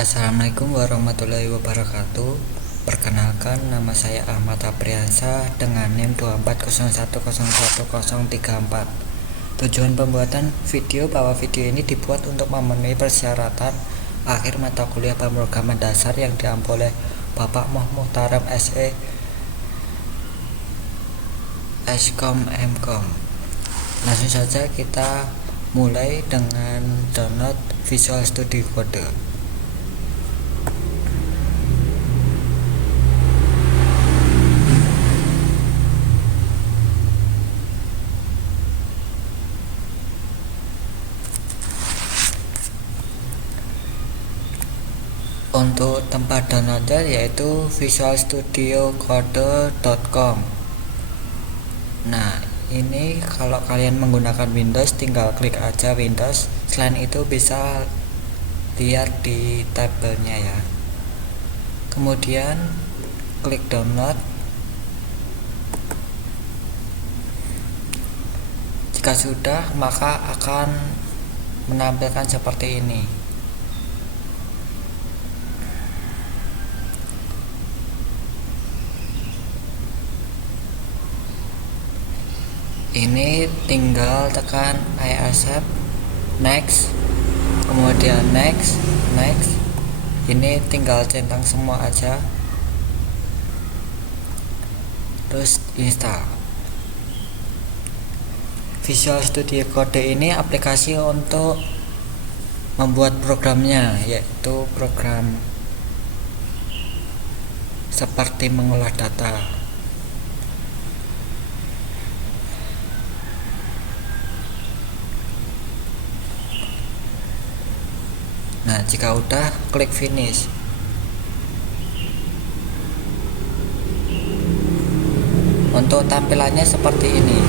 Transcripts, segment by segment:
Assalamualaikum warahmatullahi wabarakatuh. Perkenalkan, nama saya Ahmad Apriansa dengan NIM 240101034. Tujuan pembuatan video bahwa video ini dibuat untuk memenuhi persyaratan akhir mata kuliah pemrograman dasar yang diampu oleh Bapak Muhtaram SE Eskom Mkom. Langsung saja kita mulai dengan download Visual Studio Code. Untuk tempat downloadnya yaitu visualstudiocode.com. Nah, ini kalau kalian menggunakan Windows tinggal klik aja Windows. Selain itu bisa lihat di tabelnya ya. Kemudian klik download. Jika sudah, maka akan menampilkan seperti ini. Ini tinggal tekan I accept, next, kemudian next. Ini tinggal centang semua aja, terus install. Visual Studio Code ini aplikasi untuk membuat programnya, yaitu program seperti mengolah data. Nah, jika udah, klik finish. Untuk tampilannya seperti ini.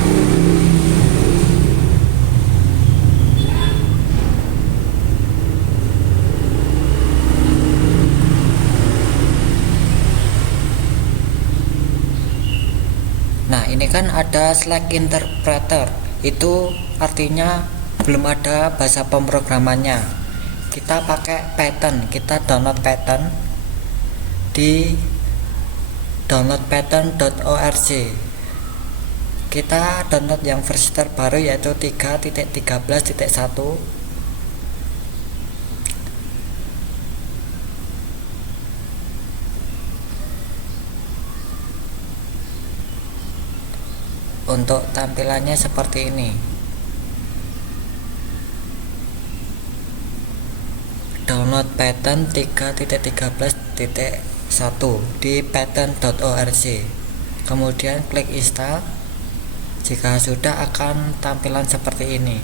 Nah, ini kan ada Slack Interpreter. Itu artinya belum ada bahasa pemrogramannya. Kita pakai Python, kita download Python di downloadpython.org. Kita download yang versi terbaru yaitu 3.13.1. Untuk tampilannya seperti ini. Download Python 3.13.1 di python.org. Kemudian klik install. Jika sudah, akan tampilan seperti ini.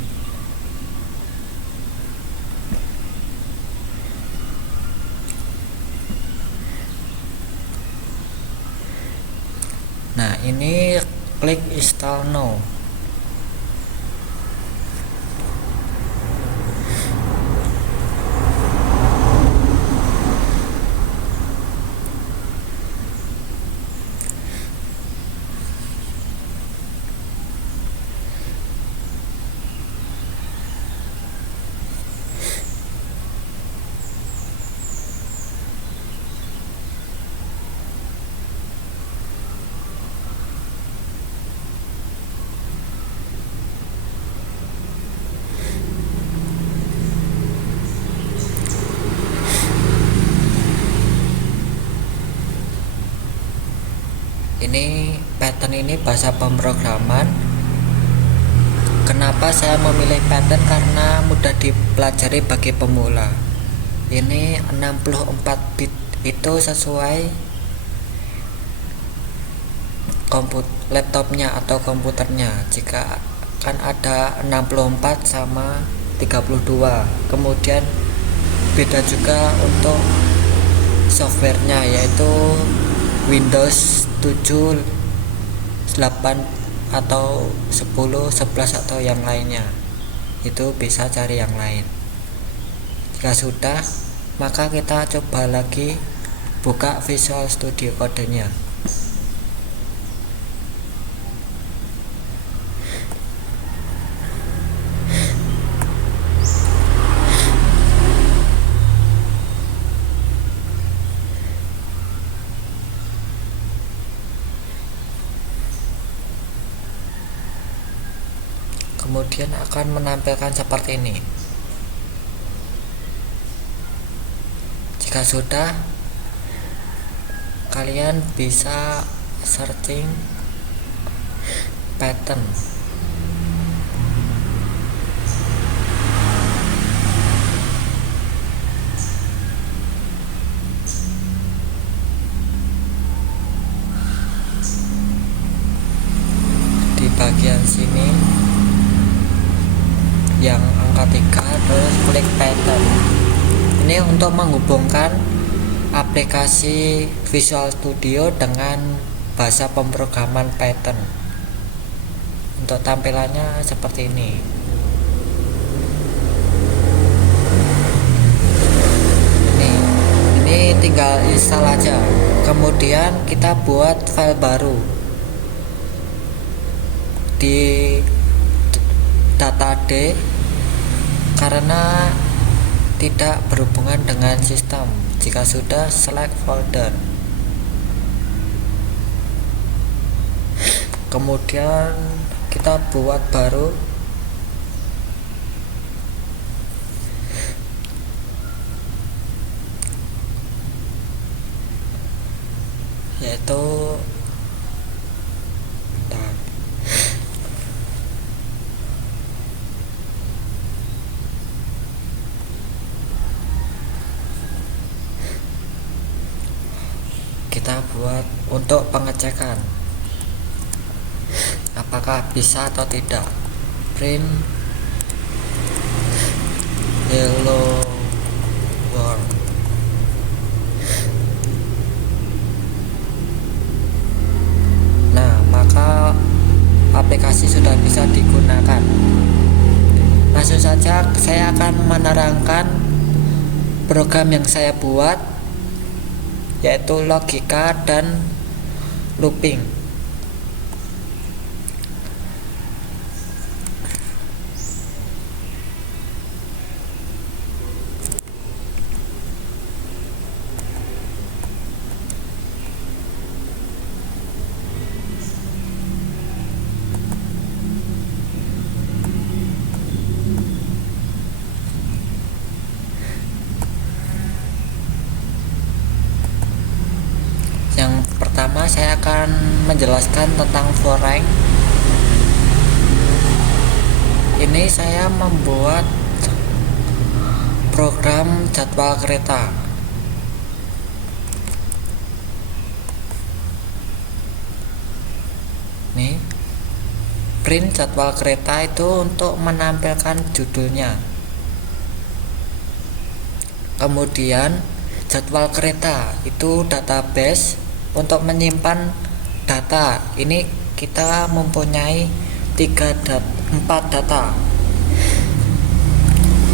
Nah, ini klik install now. Ini Python ini bahasa pemrograman. Kenapa saya memilih Python? Karena mudah dipelajari bagi pemula. Ini 64 bit, itu sesuai laptopnya atau komputernya. Jika kan ada 64 sama 32. Kemudian beda juga untuk softwarenya, yaitu Windows 7, 8 atau 10, 11 atau yang lainnya. Itu bisa cari yang lain. Jika sudah, maka kita coba lagi buka Visual Studio Code-nya. kemudian akan menampilkan seperti ini. Jika sudah, kalian bisa searching pattern. Di bagian sini yang angka 3, terus klik pattern. Ini untuk menghubungkan aplikasi Visual Studio dengan bahasa pemrograman Python. Untuk tampilannya seperti ini. Ini tinggal install aja. Kemudian kita buat file baru di data D karena tidak berhubungan dengan sistem. Jika sudah, select folder. Kemudian kita buat baru, yaitu kita buat untuk pengecekan apakah bisa atau tidak. Print hello world. Nah, maka aplikasi sudah bisa digunakan. Langsung saja saya akan menerangkan program yang saya buat, yaitu logika dan looping. Yang pertama saya akan menjelaskan tentang for rank. Ini saya membuat program jadwal kereta. Nih, print jadwal kereta itu untuk menampilkan judulnya. Kemudian jadwal kereta itu database untuk menyimpan data. Ini kita mempunyai 4 data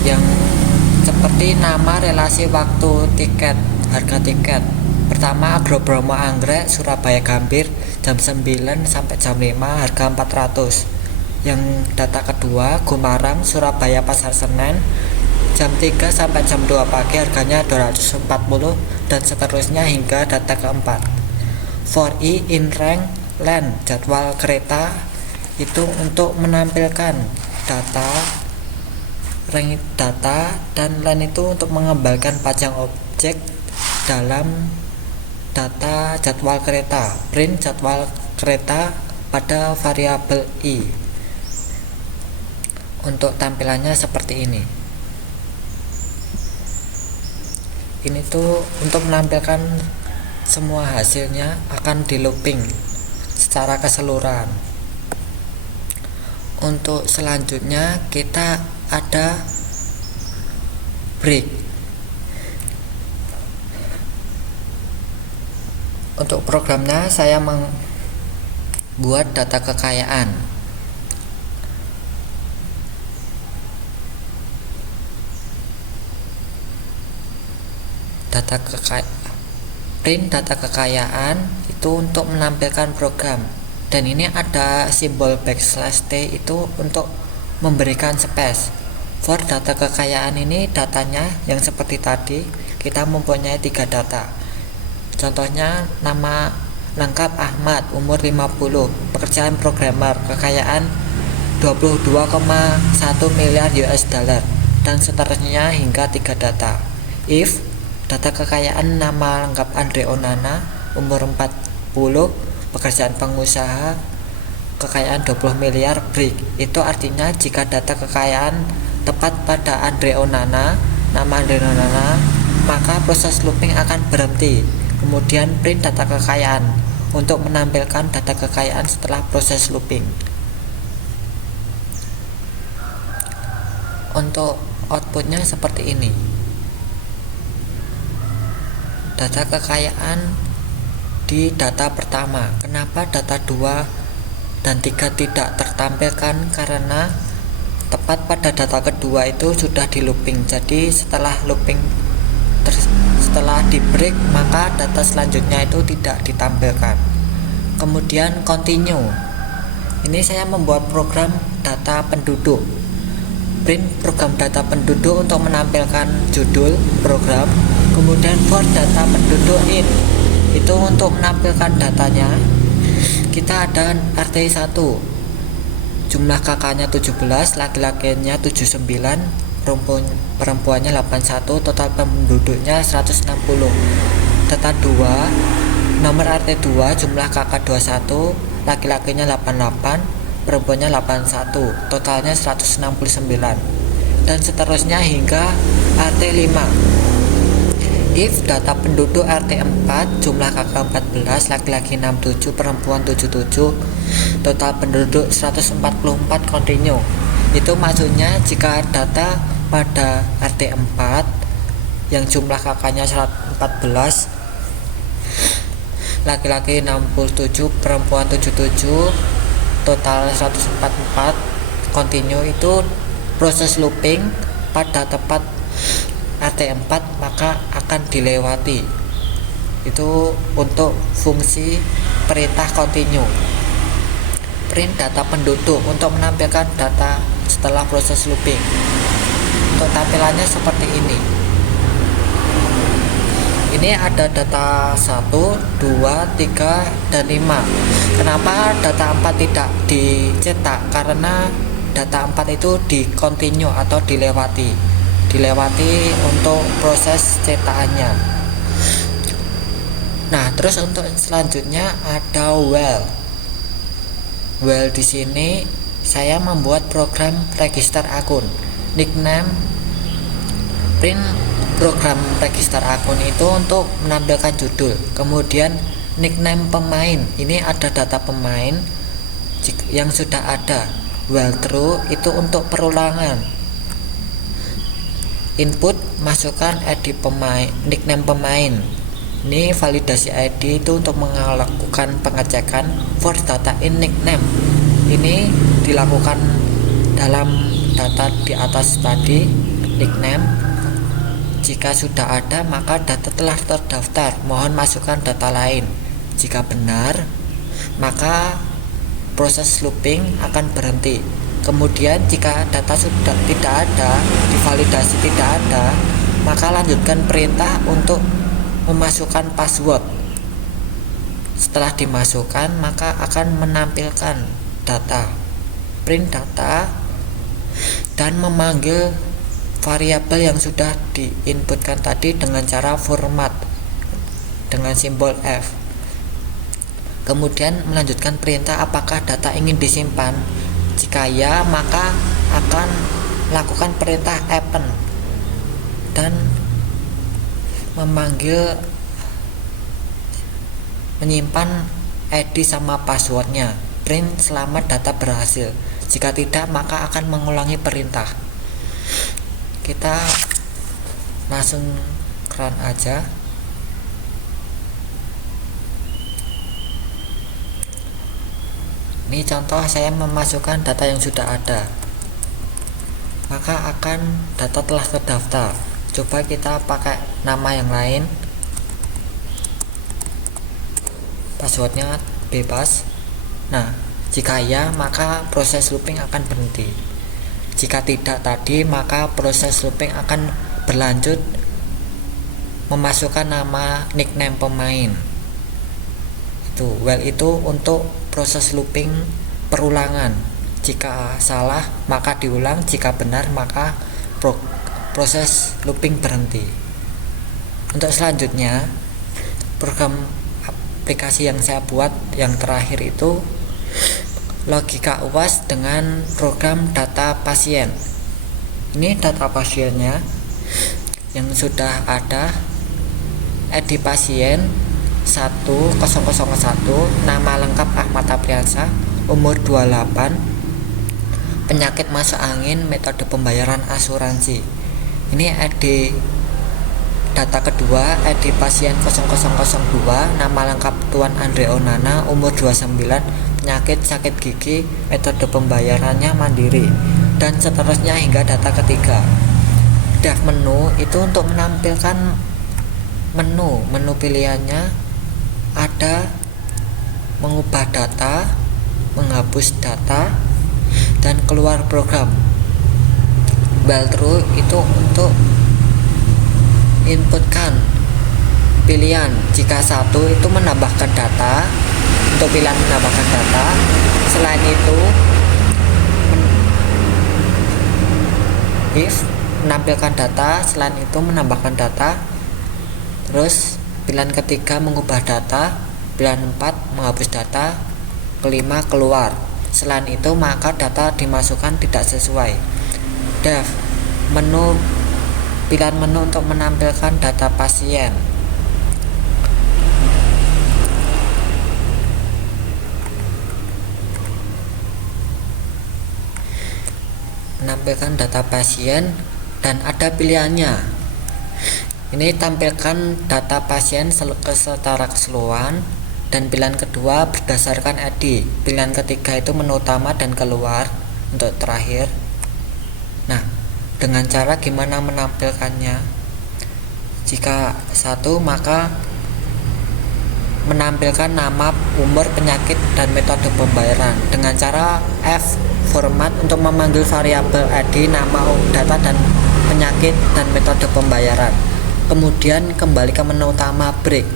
yang seperti nama, relasi, waktu, tiket, harga tiket. Pertama, Agrobromo Anggrek Surabaya Gambir jam 9 sampai jam 5 harga 400. Yang data kedua, Gumarang Surabaya Pasar Senen jam 3 sampai jam 2 pagi harganya 240, dan seterusnya hingga data keempat. For i in rank len jadwal kereta itu untuk menampilkan data, rank data, dan len itu untuk mengembalikan panjang objek dalam data jadwal kereta. Print jadwal kereta pada variabel i. Untuk tampilannya seperti ini. Ini tuh untuk menampilkan semua hasilnya akan di looping secara keseluruhan. Untuk selanjutnya kita ada break. Untuk programnya saya membuat data kekayaan. Print data kekayaan itu untuk menampilkan program, dan ini ada simbol backslash t itu untuk memberikan space. For data kekayaan ini datanya yang seperti tadi, kita mempunyai 3 data. Contohnya nama lengkap Ahmad, umur 50, pekerjaan programmer, kekayaan 22,1 miliar US dollar, dan seterusnya hingga 3 data. If data kekayaan nama lengkap Andre Onana, umur 40, pekerjaan pengusaha, kekayaan 20 miliar break. Itu artinya jika data kekayaan tepat pada Andre Onana, nama Andre Onana, maka proses looping akan berhenti. Kemudian print data kekayaan untuk menampilkan data kekayaan setelah proses looping. Untuk outputnya seperti ini. Data kekayaan di data pertama. Kenapa data 2 dan 3 tidak tertampilkan? Karena tepat pada data kedua itu sudah di looping. Jadi setelah looping setelah di break, maka data selanjutnya itu tidak ditampilkan. Kemudian continue. Ini saya membuat program data penduduk. Print program data penduduk untuk menampilkan judul program. Kemudian for data penduduk in, itu untuk menampilkan datanya. Kita ada RT1, jumlah kakaknya 17, laki-lakinya 79, perempuannya 81, total penduduknya 160. Data 2, nomor RT2, jumlah kakak 21, laki-lakinya 88, perempuannya 81, totalnya 169, dan seterusnya hingga RT5. If data penduduk RT4, jumlah kakak 14, laki-laki 67, perempuan 77, total penduduk 144, continue. Itu maksudnya jika data pada RT4 yang jumlah kakaknya 14, laki-laki 67, perempuan 77, total 144, continue, itu proses looping pada tepat RT4 maka akan dilewati. Itu untuk fungsi perintah continue. Print data penduduk untuk menampilkan data setelah proses looping. Untuk tampilannya seperti ini. Ini ada data 1, 2, 3, dan 5. Kenapa data 4 tidak dicetak? Karena data 4 itu di continue atau dilewati untuk proses cetakannya. Nah, terus untuk selanjutnya ada well di sini saya membuat program register akun, nickname. Print program register akun itu untuk menampilkan judul, kemudian nickname pemain. Ini ada data pemain yang sudah ada. Well true itu untuk perulangan. Input, masukkan ID pemain, nickname pemain. Ini validasi ID itu untuk melakukan pengecekan. For data in nickname, ini dilakukan dalam data di atas tadi, nickname. Jika sudah ada maka data telah terdaftar, mohon masukkan data lain. Jika benar maka proses looping akan berhenti. Kemudian jika data sudah tidak ada, divalidasi tidak ada, maka lanjutkan perintah untuk memasukkan password. Setelah dimasukkan maka akan menampilkan data, print data, dan memanggil variabel yang sudah diinputkan tadi dengan cara format dengan simbol F. Kemudian melanjutkan perintah apakah data ingin disimpan. Jika ya, maka akan lakukan perintah append dan menyimpan ID sama passwordnya. Print selamat data berhasil. Jika tidak maka akan mengulangi perintah. Kita langsung run aja. Ini contoh saya memasukkan data yang sudah ada, maka akan data telah terdaftar. Coba kita pakai nama yang lain, passwordnya bebas. Nah, jika ya maka proses looping akan berhenti. Jika tidak tadi maka proses looping akan berlanjut memasukkan nama nickname pemain. Itu well itu untuk proses looping perulangan. Jika salah maka diulang, jika benar maka proses looping berhenti. Untuk selanjutnya, program aplikasi yang saya buat yang terakhir itu logika UAS dengan program data pasien. Ini data pasiennya yang sudah ada. ID pasien 1001, nama lengkap Ahmad Apriansyah, umur 28, penyakit masuk angin, metode pembayaran asuransi. Ini ID data kedua, ID pasien 0002, nama lengkap Tuan Andre Onana, umur 29, penyakit sakit gigi, metode pembayarannya mandiri, dan seterusnya hingga data ketiga. Dev menu itu untuk menampilkan menu pilihannya ada mengubah data, menghapus data, dan keluar program. Through itu untuk inputkan pilihan. Jika satu itu menambahkan data, untuk pilihan menambahkan data. Selain itu if menampilkan data, selain itu menambahkan data. Terus pilihan ketiga mengubah data, pilihan 4 menghapus data, kelima keluar. Selain itu maka data dimasukkan tidak sesuai. Dev menu, pilihan menu untuk menampilkan data pasien. Menampilkan data pasien dan ada pilihannya. Ini tampilkan data pasien secara keseluruhan, dan pilihan kedua berdasarkan ID. Pilihan ketiga itu menu utama dan keluar untuk terakhir. Nah, dengan cara gimana menampilkannya? Jika satu maka menampilkan nama, umur, penyakit, dan metode pembayaran dengan cara F format untuk memanggil variabel ID, nama, data, dan penyakit, dan metode pembayaran. Kemudian kembali ke menu utama break.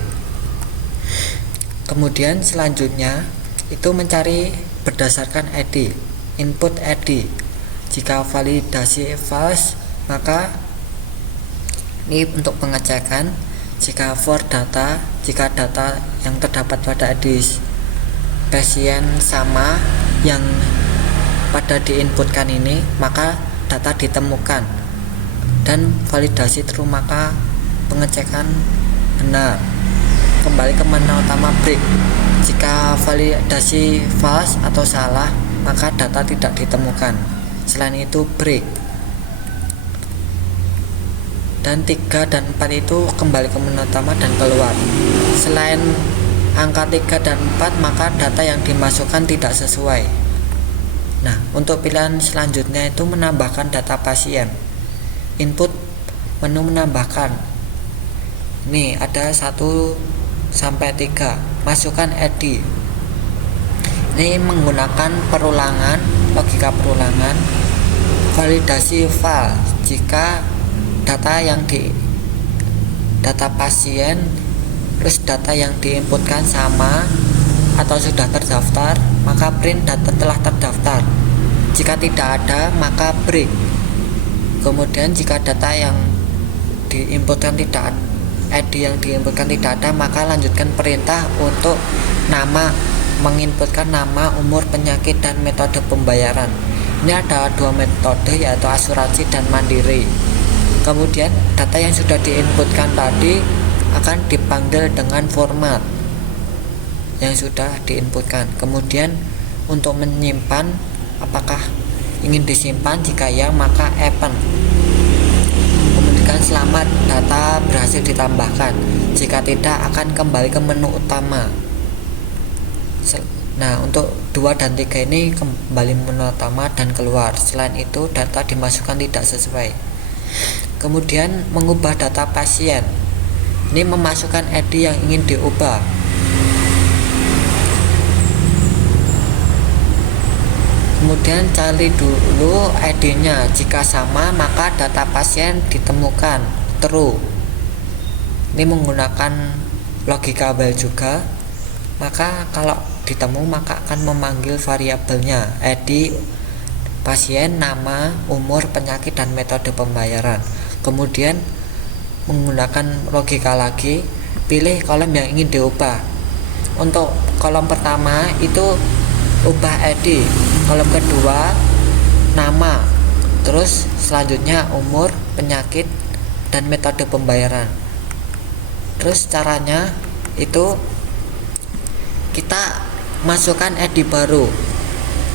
Kemudian selanjutnya itu mencari berdasarkan ID, input ID. Jika validasi false maka ini untuk pengecekan. Jika for data, jika data yang terdapat pada ID pasien sama yang pada diinputkan ini, maka data ditemukan. Dan validasi true maka pengecekan benar. Kembali ke menu utama break. Jika validasi false atau salah maka data tidak ditemukan. Selain itu break. Dan 3 dan 4 itu kembali ke menu utama dan keluar. Selain angka 3 dan 4 maka data yang dimasukkan tidak sesuai. Nah, untuk pilihan selanjutnya itu menambahkan data pasien. Input menu menambahkan. Nih ada 1 sampai 3. Masukkan ID. Ini menggunakan perulangan, logika perulangan. Validasi file. Jika data yang data pasien plus data yang diinputkan sama atau sudah terdaftar, maka print data telah terdaftar. Jika tidak ada maka break. Kemudian jika data yang diinputkan tidak ada, ID yang diinputkan tidak ada, maka lanjutkan perintah untuk nama, menginputkan nama, umur, penyakit, dan metode pembayaran. Ini ada 2 metode yaitu asuransi dan mandiri. Kemudian data yang sudah diinputkan tadi akan dipanggil dengan format yang sudah diinputkan. Kemudian untuk menyimpan, apakah ingin disimpan, jika ya maka append. Kemudian selamat, data berhasil ditambahkan. Jika tidak akan kembali ke menu utama. Nah, untuk 2 dan 3 ini kembali menu utama dan keluar. Selain itu data dimasukkan tidak sesuai. Kemudian mengubah data pasien. Ini memasukkan ID yang ingin diubah. Kemudian cari dulu ID-nya. Jika sama maka data pasien ditemukan true. Ini menggunakan logika while juga. Maka kalau ditemu maka akan memanggil variabelnya ID pasien, nama, umur, penyakit, dan metode pembayaran. Kemudian menggunakan logika lagi, pilih kolom yang ingin diubah. Untuk kolom pertama itu ubah ID, kolom kedua nama, terus selanjutnya umur, penyakit, dan metode pembayaran. Terus caranya itu kita masukkan ID baru,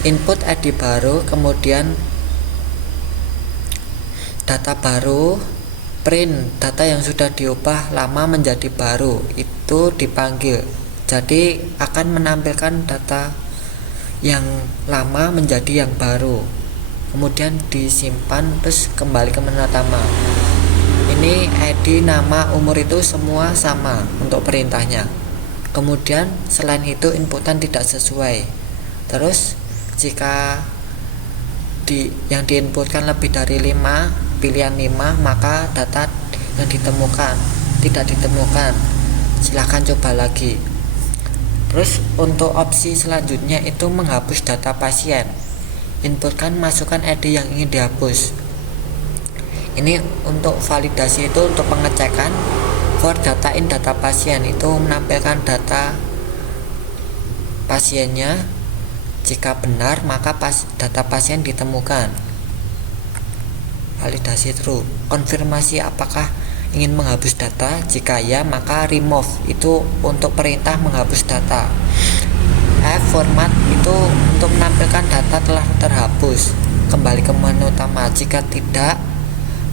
input ID baru, kemudian data baru, print data yang sudah diubah lama menjadi baru, itu dipanggil. Jadi akan menampilkan data yang lama menjadi yang baru, kemudian disimpan, terus kembali ke menu utama. Ini ID, nama, umur itu semua sama untuk perintahnya. Kemudian selain itu inputan tidak sesuai. Terus jika yang diinputkan lebih dari 5, pilihan 5, maka data yang ditemukan tidak ditemukan. Silahkan coba lagi. Terus untuk opsi selanjutnya itu menghapus data pasien. Inputkan, masukkan ID yang ingin dihapus. Ini untuk validasi, itu untuk pengecekan for data in data pasien, itu menampilkan data pasiennya. Jika benar maka data pasien ditemukan. Validasi true. Konfirmasi apakah ingin menghapus data. Jika ya maka remove, itu untuk perintah menghapus data. F format itu untuk menampilkan data telah terhapus, kembali ke menu utama. Jika tidak,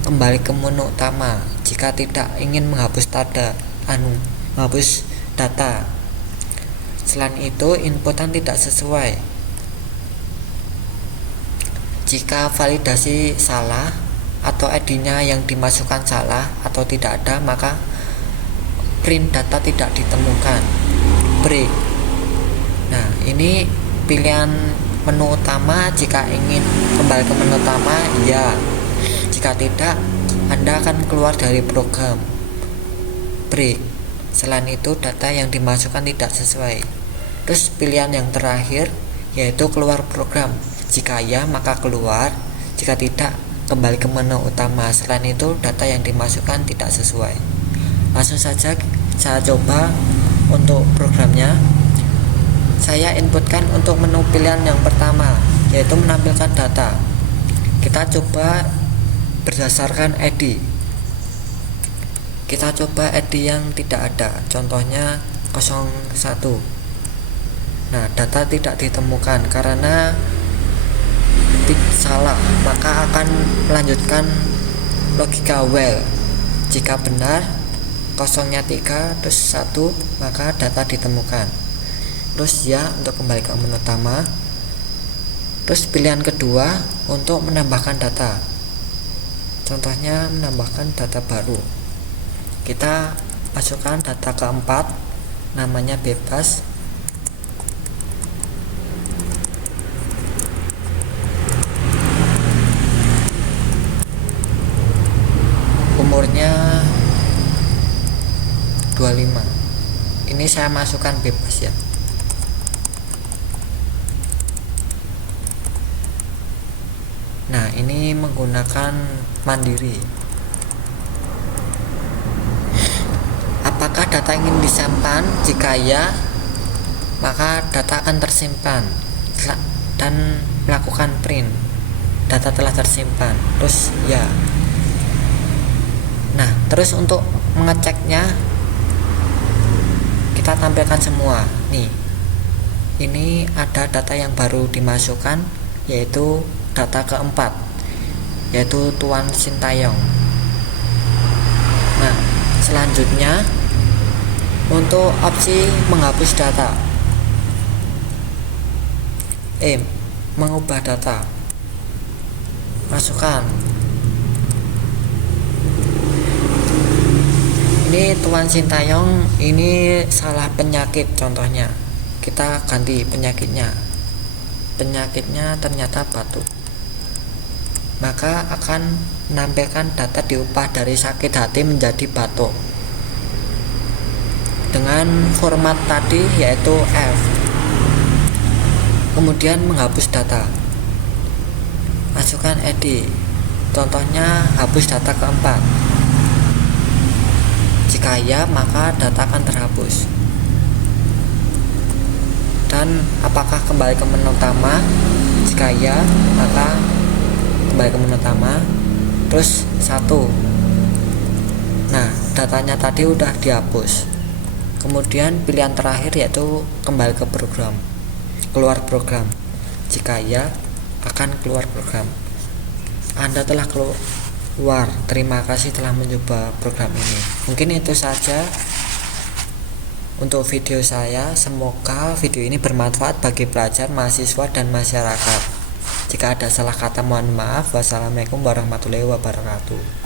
kembali ke menu utama. Jika tidak ingin menghapus menghapus data. Selain itu inputan tidak sesuai. Jika validasi salah atau ID-nya yang dimasukkan salah atau tidak ada, maka print data tidak ditemukan. Break. Nah, ini pilihan menu utama. Jika ingin kembali ke menu utama, ya. Jika tidak, Anda akan keluar dari program. Break. Selain itu data yang dimasukkan tidak sesuai. Terus pilihan yang terakhir yaitu keluar program. Jika ya maka keluar, jika tidak kembali ke menu utama. Selain itu data yang dimasukkan tidak sesuai. Langsung saja saya coba untuk programnya. Saya inputkan untuk menu pilihan yang pertama, yaitu menampilkan data. Kita coba berdasarkan ID. Kita coba ID yang tidak ada, contohnya 01. Nah, data tidak ditemukan karena salah, maka akan melanjutkan logika while. Jika benar, 0-nya 3 terus 1, maka data ditemukan. Terus ya untuk kembali ke menu utama. Terus pilihan kedua untuk menambahkan data, contohnya menambahkan data baru. Kita masukkan data keempat, namanya bebas. Umurnya 25. Ini saya masukkan bebas ya. Nah, ini menggunakan mandiri. Apakah data ingin disimpan? Jika ya, maka data akan tersimpan dan melakukan print. Data telah tersimpan. Terus ya. Nah, terus untuk mengeceknya kita tampilkan semua. Nih. Ini ada data yang baru dimasukkan, yaitu data keempat, yaitu Tuan Sintayong. Nah, selanjutnya untuk opsi menghapus data, mengubah data, masukkan. Ini Tuan Sintayong, ini salah penyakit contohnya. Kita ganti penyakitnya. Penyakitnya ternyata batuk. Maka akan menampilkan data diubah dari sakit hati menjadi batuk dengan format tadi yaitu F. Kemudian menghapus data, masukkan edit. Contohnya hapus data keempat. Jika ya, maka data akan terhapus. Dan apakah kembali ke menu utama? Jika ya, maka kembali ke menu utama. Terus 1. Nah, datanya tadi udah dihapus. Kemudian pilihan terakhir yaitu kembali ke program, keluar program. Jika ya, akan keluar program. Anda telah keluar. Terima kasih telah mencoba program ini. Mungkin itu saja untuk video saya. Semoga video ini bermanfaat bagi pelajar, mahasiswa, dan masyarakat. Jika ada salah kata mohon maaf. Wassalamualaikum warahmatullahi wabarakatuh.